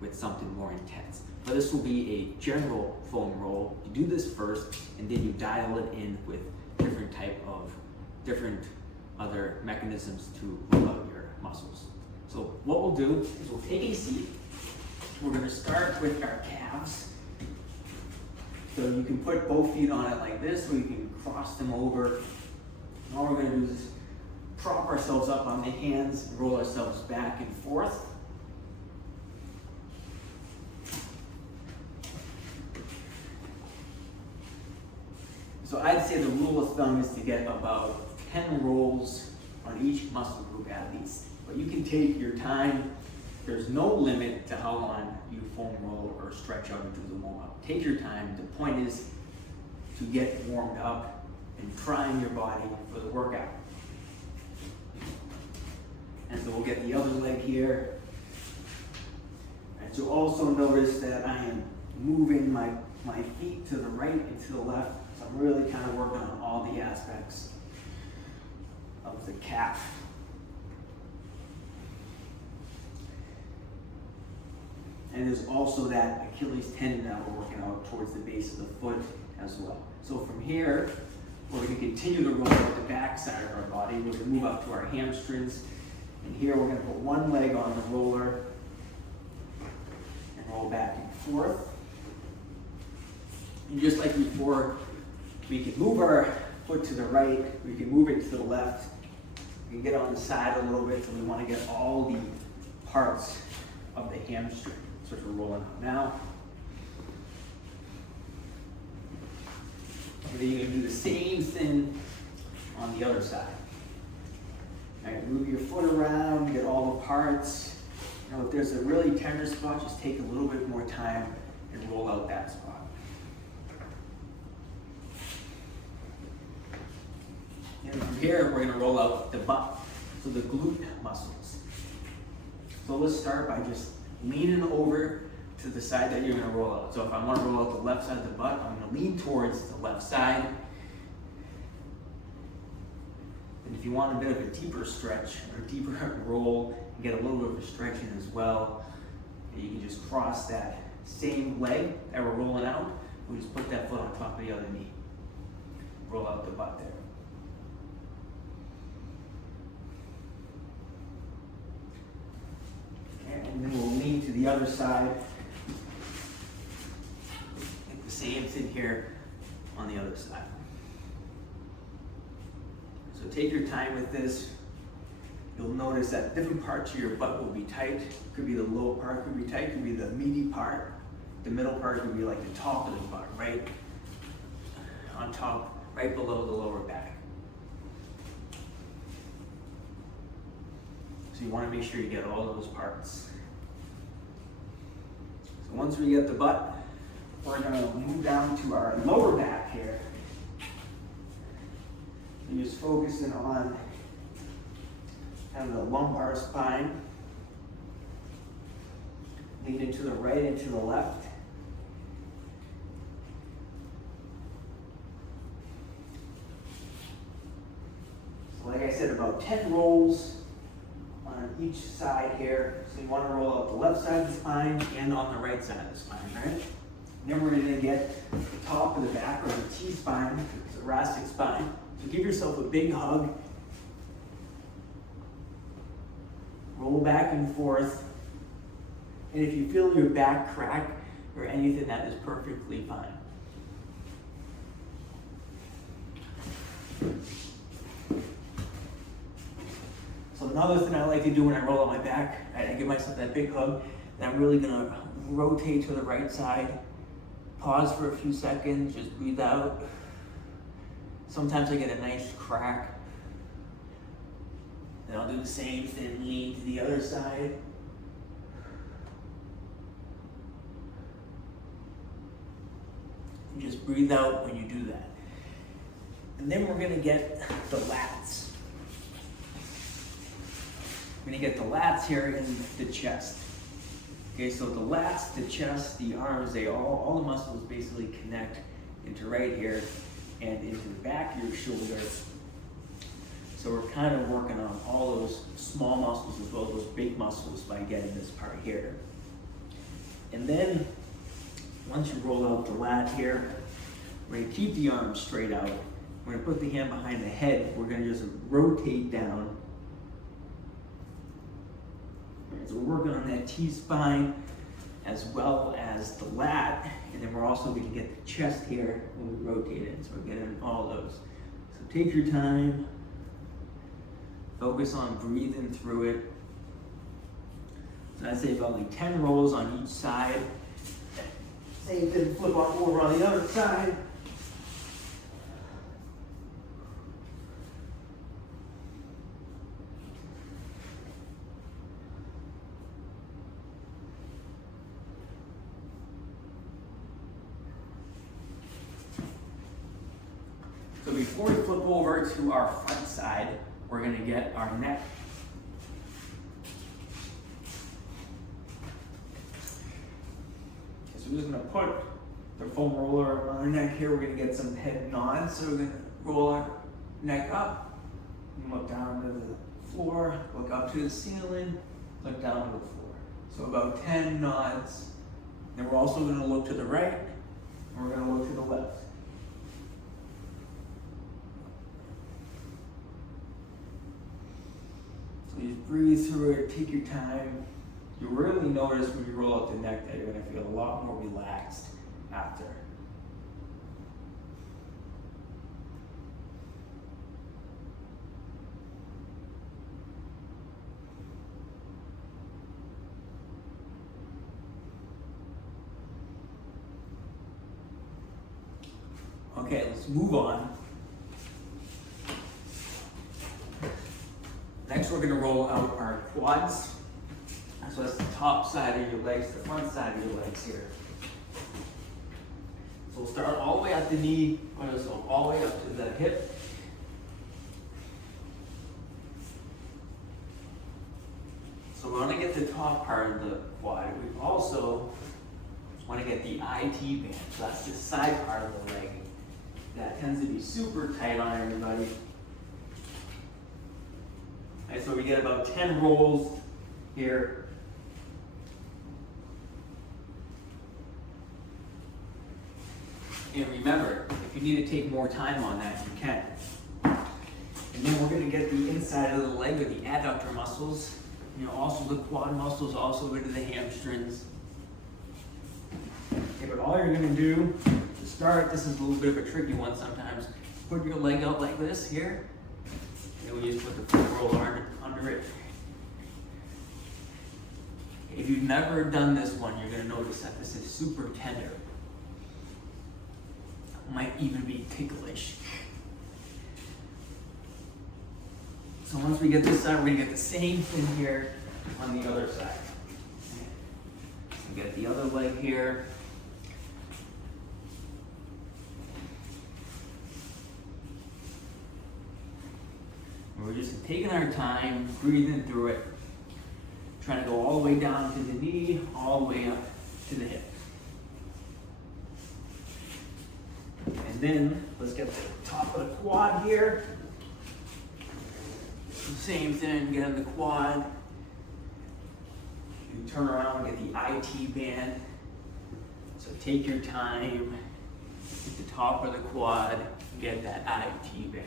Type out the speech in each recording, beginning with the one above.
with something more intense. But this will be a general foam roll. You do this first, and then you dial it in with different other mechanisms to roll out your muscles. So what we'll do is we'll take a seat. We're gonna start with our calves. So you can put both feet on it like this, or you can cross them over. And all we're gonna do is prop ourselves up on the hands and roll ourselves back and forth. So I'd say the rule of thumb is to get about 10 rolls on each muscle group at least. But you can take your time. There's no limit to how long you foam roll or stretch out into the warm-up. Take your time. The point is to get warmed up and prime your body for the workout. And so we'll get the other leg here. And so also notice that I am moving my feet to the right and to the left. So I'm really kind of working on all the aspects of the calf. And there's also that Achilles tendon that we're working out towards the base of the foot as well. So from here, we're going to continue to roll out the back side of our body. We're going to move up to our hamstrings. And here we're going to put one leg on the roller and roll back and forth. And just like before, we can move our foot to the right, we can move it to the left. We can get on the side a little bit, so we want to get all the parts of the hamstring. So we're rolling out now. And then you're going to do the same thing on the other side. All right, move your foot around, get all the parts. You know, if there's a really tender spot, just take a little bit more time and roll out that spot. And from here, we're going to roll out the butt, so the glute muscles. So let's start by just leaning over to the side that you're going to roll out. So if I want to roll out the left side of the butt, I'm going to lean towards the left side. And if you want a bit of a deeper stretch or deeper roll and get a little bit of a stretch in as well, you can just cross that same leg that we're rolling out. We just put that foot on top of the other knee. Roll out the butt there. And then we'll lean to the other side. And the same thing here on the other side. So take your time with this. You'll notice that different parts of your butt will be tight. Could be the low part, could be tight, could be the meaty part. The middle part could be like the top of the butt, right on top, right below the lower back. So you want to make sure you get all those parts. So once we get the butt, we're going to move down to our lower back here. And just focusing on kind of the lumbar spine. Leaning to the right and to the left. So like I said, about 10 rolls on each side here. So you want to roll out the left side of the spine and on the right side of the spine, right? And then we're going to get the top of the back, or the T-spine, the thoracic spine. So give yourself a big hug. Roll back and forth. And if you feel your back crack or anything, that is perfectly fine. So another thing I like to do when I roll out my back, I give myself that big hug, and I'm really gonna rotate to the right side, pause for a few seconds, just breathe out. Sometimes I get a nice crack. Then I'll do the same thing, lean to the other side. And just breathe out when you do that. And then we're gonna get the lats. We're gonna get the lats here in the chest. Okay, so the lats, the chest, the arms, all the muscles basically connect into right here and into the back of your shoulder. So we're kind of working on all those small muscles as well as those big muscles by getting this part here. And then, once you roll out the lat here, we're gonna keep the arms straight out. We're gonna put the hand behind the head. We're gonna just rotate down. All right, so we're working on that T-spine as well as the lat. And then we're also gonna get the chest here when we rotate it. So we're getting all those. So take your time. Focus on breathing through it. So I'd say about like 10 rolls on each side. Same thing, flip over on the other side. So before we flip over to our front side, we're gonna get our neck. So we're just gonna put the foam roller on our neck here. We're gonna get some head nods. So we're gonna roll our neck up, and look down to the floor, look up to the ceiling, look down to the floor. So about 10 nods. And we're also gonna look to the right, and we're gonna look to the left. So you breathe through it, take your time. You'll really notice when you roll out the neck that you're gonna feel a lot more relaxed after. Okay, let's move on. Next, we're gonna roll out our quads. So that's the top side of your legs, the front side of your legs here. So we'll start all the way at the knee, so all the way up to the hip. So we want to get the top part of the quad. We also want to get the IT band. So that's the side part of the leg. That tends to be super tight on everybody. Right, so we get about 10 rolls here. And remember, if you need to take more time on that, you can. And then we're going to get the inside of the leg with the adductor muscles. You know, also the quad muscles, also go to the hamstrings. Okay, but all you're going to do to start, this is a little bit of a tricky one sometimes. Put your leg out like this here. And we just put the foot roller under it. If you've never done this one, you're going to notice that this is super tender. Might even be ticklish. So once we get this side, we're going to get the same thing here on the other side. We get the other leg here. And we're just taking our time, breathing through it, trying to go all the way down to the knee, all the way up to the hip. And then let's get the top of the quad here. Same thing, get in the quad. You turn around and get the IT band. So take your time, get the top of the quad, get that IT band.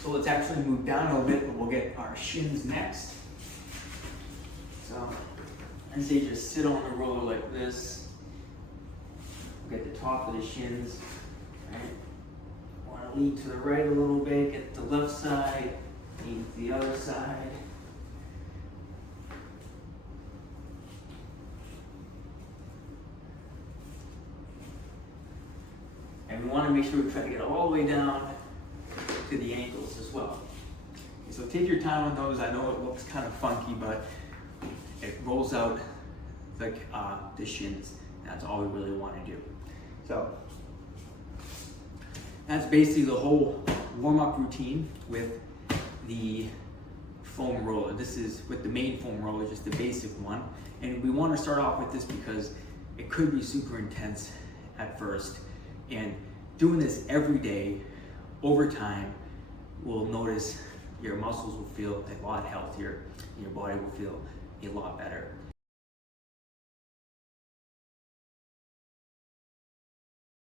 So let's actually move down a little bit, but we'll get our shins next. So I say just sit on the roller like this. We'll get the top of the shins. Right? Want to lean to the right a little bit, get the left side, lean to the other side. And we want to make sure we try to get all the way down to the ankles as well. Okay, so take your time on those. I know it looks kind of funky, but it rolls out the shins. That's all we really want to do. So that's basically the whole warm-up routine with the foam roller. This is with the main foam roller, just the basic one. And we want to start off with this because it could be super intense at first. And doing this every day, over time, will notice your muscles will feel a lot healthier and your body will feel a lot better.